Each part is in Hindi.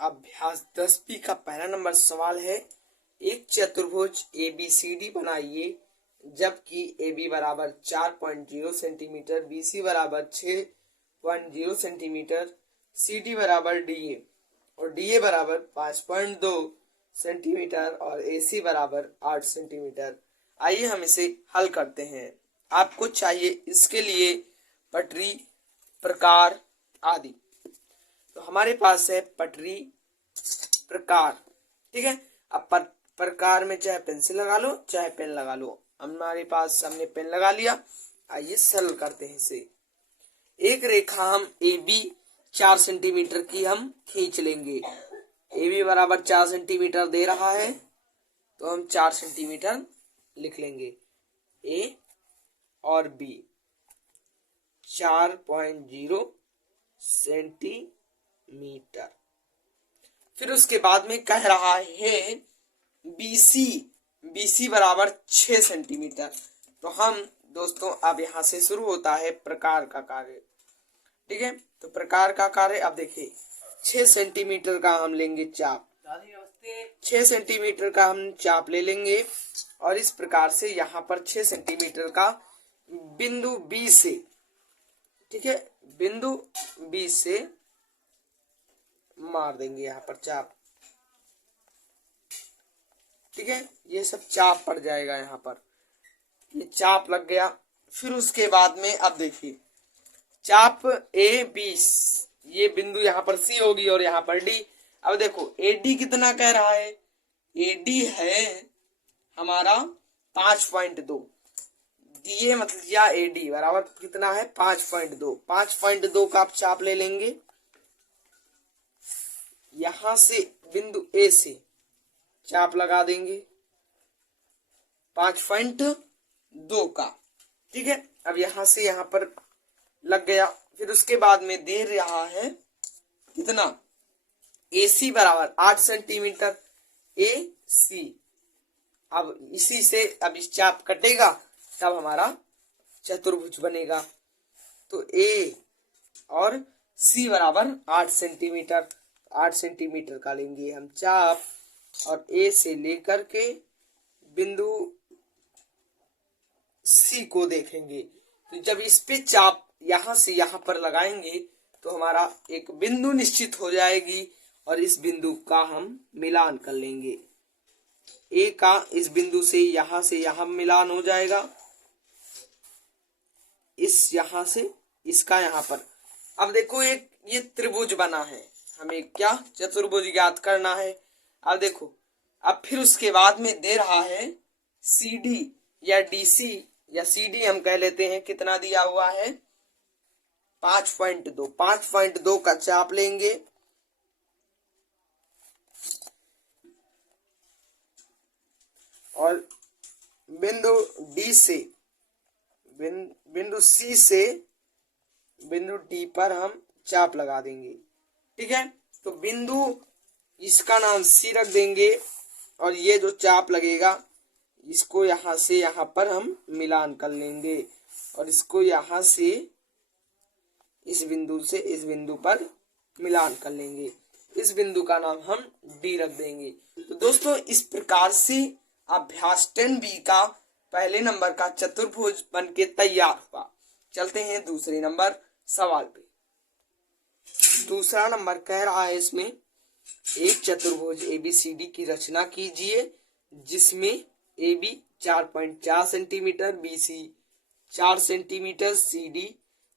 अभ्यास 10B का पहला नंबर सवाल है। एक चतुर्भुज ABCD बनाइए जबकि AB बराबर 4.0 सेंटीमीटर, BC बराबर 6.0 सेंटीमीटर, CD बराबर DA और DA बराबर 5.2 सेंटीमीटर और AC बराबर 8 सेंटीमीटर। आइए हम इसे हल करते हैं। आपको चाहिए इसके लिए पटरी, प्रकार आदि। तो हमारे पास है पटरी, प्रकार, ठीक है। अब प्रकार में चाहे पेंसिल लगा लो चाहे पेन लगा लो। हमने पेन लगा लिया। आइए सरल करते हैं इसे। एक रेखा हम AB 4 सेंटीमीटर की हम खींच लेंगे। AB बराबर 4 सेंटीमीटर दे रहा है तो हम 4 सेंटीमीटर लिख लेंगे। A और B 4.0 सेंटीमीटर। फिर उसके बाद में कह रहा है BC बराबर 6 सेंटीमीटर। तो हम दोस्तों अब यहां से शुरू होता है प्रकार का कार्य, ठीक है। तो प्रकार का कार्य अब देखिए, 6 सेंटीमीटर का हम लेंगे चाप। 6 सेंटीमीटर का हम चाप ले लेंगे और इस प्रकार से यहाँ पर 6 सेंटीमीटर का बिंदु B से, ठीक है, बिंदु B से मार देंगे यहाँ पर चाप, ठीक है। ये सब चाप पड़ जाएगा यहाँ पर, ये चाप लग गया। फिर उसके बाद में अब देखिए चाप AB, ये बिंदु यहाँ पर C होगी और यहाँ पर D। अब देखो AD कितना कह रहा है, AD है हमारा 5.2, DA मतलब या AD बराबर कितना है 5.2। 5.2 का आप चाप ले लेंगे, यहां से बिंदु A से चाप लगा देंगे 5.2 का, ठीक है। अब यहां से यहां पर लग गया। फिर उसके बाद में दे रहा है कितना, AC बराबर 8 सेंटीमीटर, AC। अब इसी से अब इस चाप कटेगा तब हमारा चतुर्भुज बनेगा। तो A और C बराबर 8 सेंटीमीटर, 8 सेंटीमीटर का लेंगे हम चाप और A से लेकर के बिंदु C को देखेंगे। तो जब इस पे चाप यहां से यहां पर लगाएंगे तो हमारा एक बिंदु निश्चित हो जाएगी और इस बिंदु का हम मिलान कर लेंगे। A का इस बिंदु से यहां मिलान हो जाएगा, इस यहां से इसका यहां पर। अब देखो एक ये त्रिभुज बना है, हमें क्या चतुर्भुज ज्ञात करना है। अब देखो, अब फिर उसके बाद में दे रहा है CD या DC या CD हम कह लेते हैं, कितना दिया हुआ है 5.2। 5.2 का चाप लेंगे और बिंदु D से बिंदु C से बिंदु D पर हम चाप लगा देंगे, ठीक है। तो बिंदु इसका नाम C रख देंगे और ये जो चाप लगेगा इसको यहां से यहां पर हम मिलान कर लेंगे और इसको यहां से इस बिंदु से इस बिंदु पर मिलान कर लेंगे। इस बिंदु का नाम हम D रख देंगे। तो दोस्तों इस प्रकार से अभ्यास 10B का पहले नंबर का चतुर्भुज बनके तैयार हुआ। चलते हैं दूसरे नंबर सवाल पे। दूसरा नंबर कह रहा है इसमें एक चतुर्भुज ABCD की रचना कीजिए जिसमें AB 4.4 centimetre, BC 4 centimetre, CD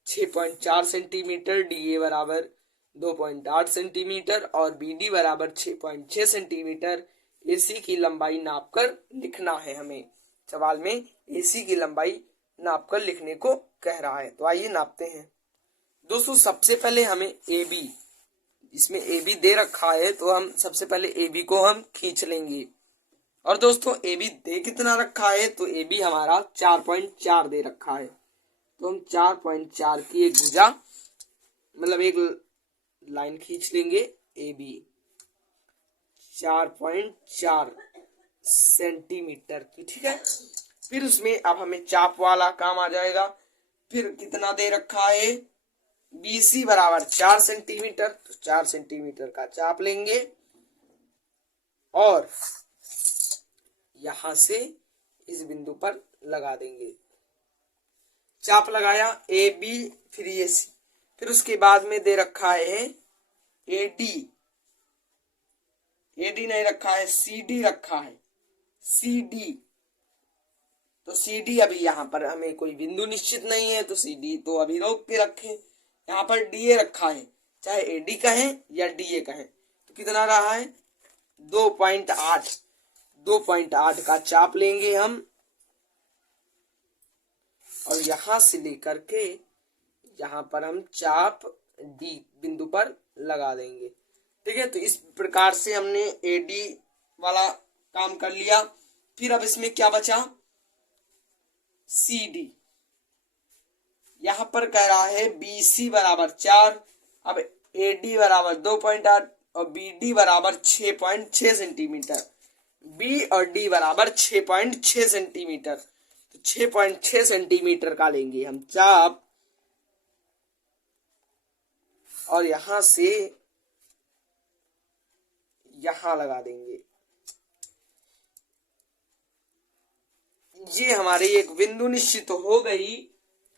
6.4 centimetre, DA बराबर 2.8 सेंटीमीटर और BD बराबर 6.6 सेंटीमीटर AC की लंबाई नापकर लिखना है। हमें सवाल में AC की लंबाई नापकर लिखने को कह रहा है। तो आइए नापते हैं दोस्तों। सबसे पहले हमें AB, इसमें AB दे रखा है तो हम सबसे पहले AB को हम खींच लेंगे। और दोस्तों AB दे कितना रखा है, तो AB हमारा 4.4 दे रखा है। तो हम 4.4 की एक भुजा मतलब एक लाइन खींच लेंगे। AB 4.4 सेंटीमीटर की, ठीक है। फिर उसमें अब हमें चाप वाला काम आ जाएगा। फिर कितना दे रखा है BC बराबर 4 सेंटीमीटर, तो 4 सेंटीमीटर का चाप लेंगे और यहां से इस बिंदु पर लगा देंगे। चाप लगाया AB, फिर ये C, फिर उसके बाद में दे रखा है AD, AD नहीं रखा है, CD रखा है, CD। तो CD अभी यहाँ पर हमें कोई बिंदु निश्चित नहीं है, तो CD तो अभी रोक के रखें। यहाँ पर DA रखा है, चाहे AD कहें या DA कहें, तो कितना रहा है 2.8, 2.8 का चाप लेंगे हम और यहां से लेकर के यहां पर हम चाप D बिंदु पर लगा देंगे। ठीक है, तो इस प्रकार से हमने AD वाला काम कर लिया। फिर अब इसमें क्या बचा, CD। यहां पर कह रहा है BC बराबर 4, अब AD बराबर 2.8 और BD बराबर 6.6 सेंटीमीटर। B और D बराबर 6.6 सेंटीमीटर, तो 6.6 सेंटीमीटर का लेंगे हम चाप और यहां से यहां लगा देंगे। ये हमारी एक बिंदु निश्चित हो गई।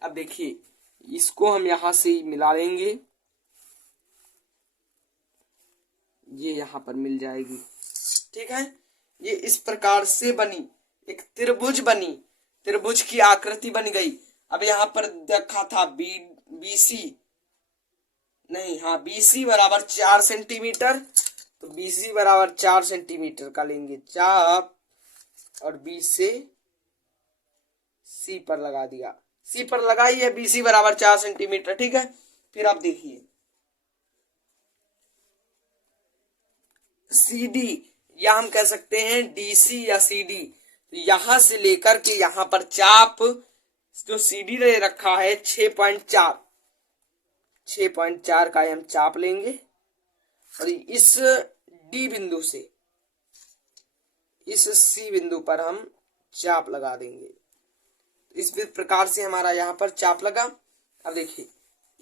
अब देखिए इसको हम यहां से मिला लेंगे, ये यहां पर मिल जाएगी। ठीक है, ये इस प्रकार से बनी, एक त्रिभुज बनी, त्रिभुज की आकृति बन गई। अब यहां पर देखा था BC नहीं, हाँ BC बराबर 4 सेंटीमीटर, तो BC बराबर 4 सेंटीमीटर का लेंगे चाप और B से C पर लगा दिया, C पर लगाई है, BC बराबर 4 सेंटीमीटर। ठीक है, फिर आप देखिए CD, या हम कह सकते हैं DC या CD। तो यहां से लेकर के यहां पर चाप जो CD ले रखा है 6.4, 6.4 का हम चाप लेंगे और इस D बिंदु से इस C बिंदु पर हम चाप लगा देंगे। इस प्रकार से हमारा यहाँ पर चाप लगा। अब देखिए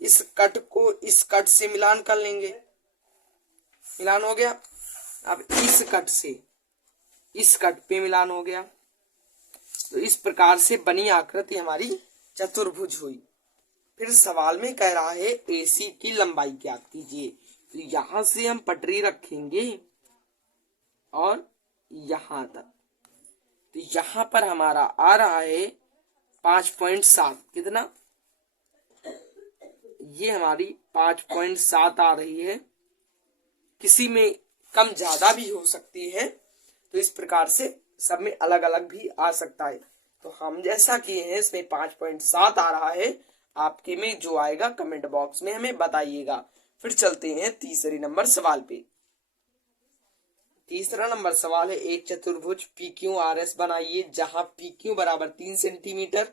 इस कट को इस कट से मिलान कर लेंगे, मिलान हो गया। अब इस कट से इस कट पे मिलान हो गया, तो इस प्रकार से बनी आकृति हमारी चतुर्भुज हुई। फिर सवाल में कह रहा है AC की लंबाई ज्ञात कीजिए। तो यहां से हम पटरी रखेंगे और यहां तक, तो यहां पर हमारा आ रहा है 5.7, कितना, ये हमारी 5.7 आ रही है। किसी में कम ज्यादा भी हो सकती है, तो इस प्रकार से सब में अलग अलग भी आ सकता है। तो हम जैसा किए हैं इसमें 5.7 आ रहा है, आपके में जो आएगा कमेंट बॉक्स में हमें बताइएगा। फिर चलते हैं तीसरे नंबर सवाल पे। तीसरा नंबर सवाल है एक चतुर्भुज PQRS बनाइए जहां PQ बराबर 3 सेंटीमीटर,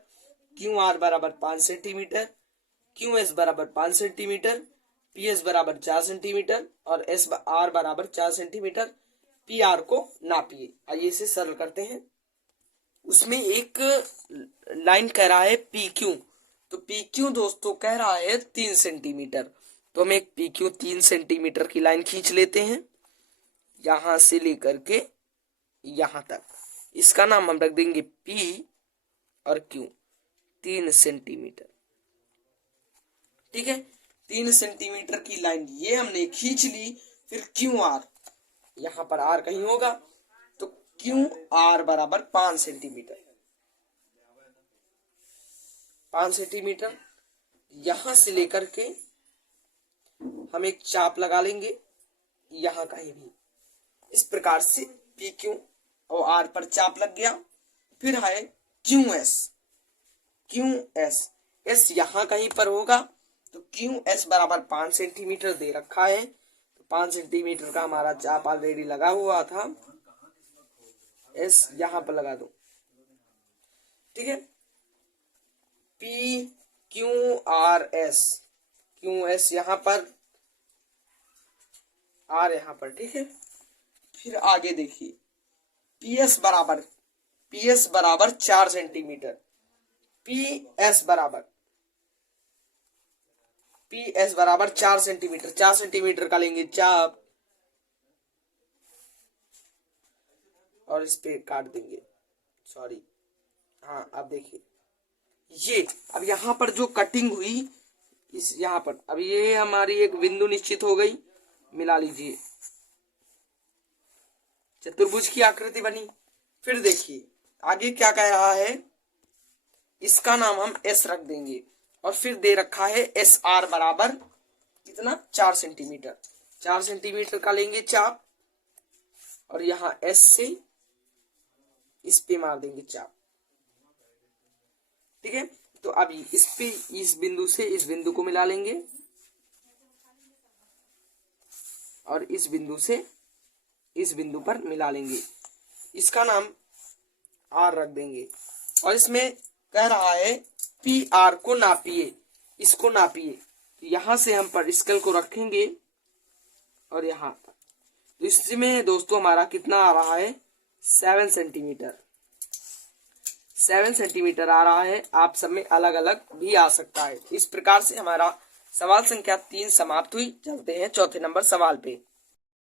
QR बराबर 5 सेंटीमीटर, QS बराबर 5 सेंटीमीटर, PS बराबर 4 सेंटीमीटर और SR बराबर 4 सेंटीमीटर। PR को नापिए। आइए इसे सरल करते हैं। उसमें एक लाइन कह रहा है PQ, तो PQ दोस्तों कह रहा है 3 सेंटीमीटर, तो हम एक PQ 3 सेंटीमीटर की लाइन खींच लेते हैं यहां से लेकर के यहां तक। इसका नाम हम रख देंगे P और Q, 3 सेंटीमीटर। ठीक है, 3 सेंटीमीटर की लाइन ये हमने खींच ली। फिर QR, यहां पर R कहीं होगा, तो QR बराबर 5 सेंटीमीटर, 5 सेंटीमीटर। यहां से लेकर के हम एक चाप लगा लेंगे यहां कहीं भी। इस प्रकार से PQ और R पर चाप लग गया। फिर है QS, QS, S यहां कहीं पर होगा, तो QS बराबर 5 सेंटीमीटर दे रखा है, तो 5 सेंटीमीटर का हमारा चाप ऑलरेडी लगा हुआ था, S यहां पर लगा दो। ठीक है, PQRS, QS यहां पर, R यहां पर। ठीक है, फिर आगे देखिए PS बराबर 4 सेंटीमीटर, PS बराबर पी एस बराबर 4 सेंटीमीटर। 4 सेंटीमीटर का लेंगे चाप और इस पे काट देंगे, सॉरी, हाँ अब देखिए ये, अब यहाँ पर जो कटिंग हुई इस यहाँ पर, अब ये हमारी एक बिंदु निश्चित हो गई, मिला लीजिए, चतुर्भुज की आकृति बनी। फिर देखिए आगे क्या कह रहा है, इसका नाम हम एस रख देंगे और फिर दे रखा है एस आर बराबर कितना, 4 सेंटीमीटर। 4 सेंटीमीटर का लेंगे चाप और यहाँ एस से इस पे मार देंगे चाप, ठीक है। तो अभी इस पे, इस बिंदु से इस बिंदु को मिला लेंगे और इस बिंदु से इस बिंदु पर मिला लेंगे, इसका नाम आर रख देंगे। और इसमें कह रहा है पी आर को नापिए, इसको नापिए, तो यहां से हम पर स्केल को रखेंगे और यहाँ पर, तो इसमें दोस्तों हमारा कितना आ रहा है, 7 सेंटीमीटर। 7 सेंटीमीटर आ रहा है। आप सब में अलग अलग भी आ सकता है। इस प्रकार से हमारा सवाल संख्या 3 समाप्त हुई। चलते हैं चौथे नंबर सवाल पे।